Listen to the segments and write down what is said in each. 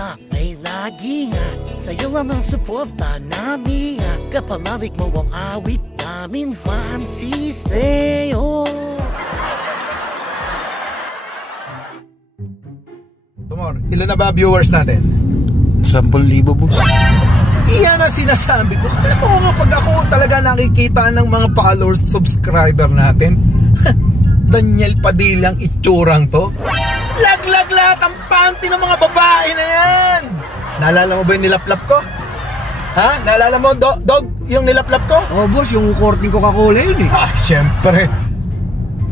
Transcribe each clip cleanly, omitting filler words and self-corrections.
Tila ay lagi nga sa'yo lamang suporta namin kapalalik mo ang awit namin, Francis Leo. Tumor, ilan na ba viewers natin? 10,000 boss. Iyan ang sinasabi ko. Alam mo nga, pag ako talaga nakikita ng mga followers, subscriber natin, Daniel Padilla ang itsurang to. Laglag lahat ang panty ng mga babae na yan. Naalala mo ba yung nilaplap ko? Ha? Naalala mo, dog, yung nilaplap ko? Oh boss, yung korting Coca-Cola yun eh. Ah, syempre.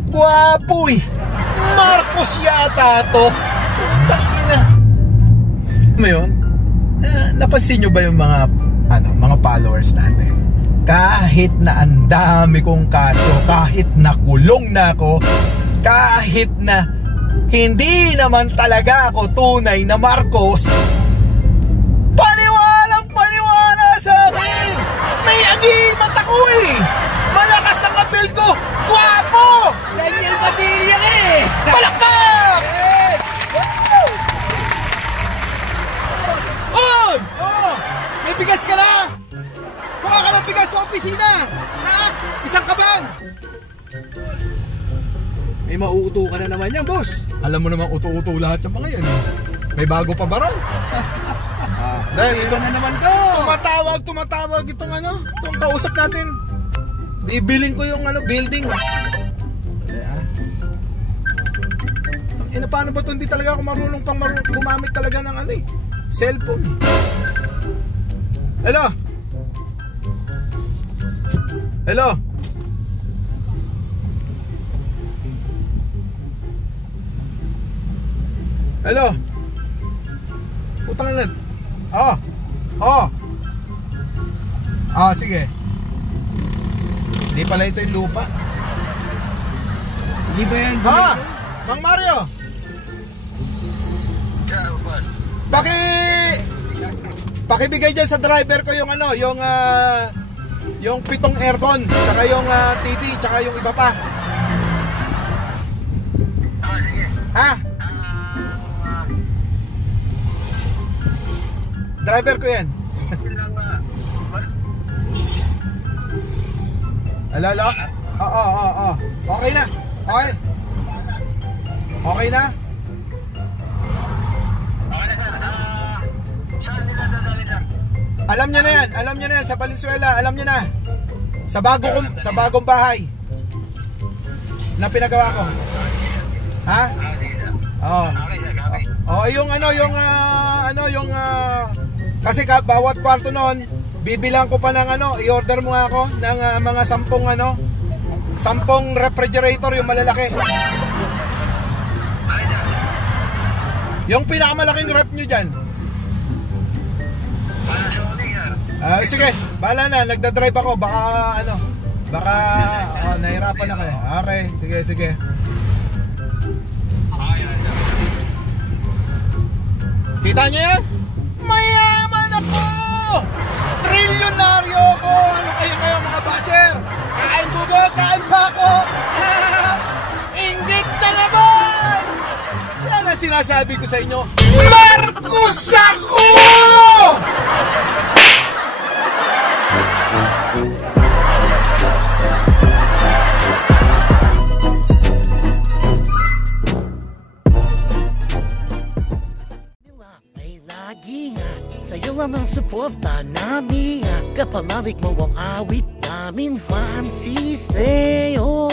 Guwapo eh. Marcos yata to. Tangina. Ngayon, napansin nyo ba yung mga followers natin? Kahit na ang dami kong kaso, kahit nakulong na ako, kahit na hindi naman talaga ako tunay na Marcos, paniwala sa akin. May agimat ako eh. Malakas ang apel ko. Guwapo! Daniel Padilla eh. Palakpak! Oh! Oh! May bigas ka na! Kuha ka ng bigas sa opisina! Ha? Isang kaban! May mauuto ka na naman yan, boss. Alam mo naman, uto-uto lahat yung mga yan. May bago pa ba ron? Dahil Iba na naman to. tumatawag itong kausap natin. Ibiling ko yung building. Paano ba ito? Hindi talaga ako marunong gumamit talaga ng cellphone. Hello? Hello? Hello? Putang ina. Sige. Hindi pala ito yung lupa. Hindi ba yan? Mang Mario. Pakibigay dyan sa driver ko yung yung 7 aircon, saka yung TV, saka yung iba pa. Sige. Ha? Driver ko yan. Alala? Oo. Okay na. Okay. Okay na? Alam niya na yan sa Valenzuela, alam niya na. Sa bagong bahay na pinagawa ko. Ha? Yung kasi bawat kwarto noon, bibilang ko pa ng i-order mo nga ako ng mga 10 refrigerator, yung malalaki. Yung pinakamalaking ref nyo dyan. Sige, bahala na, nagdadrive ako, baka nahirapan ako. Okay, sige. Kita nyo yan? Mayaman ako! Trilyonaryo ako! Ano kayo ngayon mga basher? Kain bubog, kain pa ako! Inggit na naman! Yan ang sinasabi ko sa inyo, Marcos ako! Sa'yo lamang suporta namin kapalalik mo ang awit namin, Francis Leo.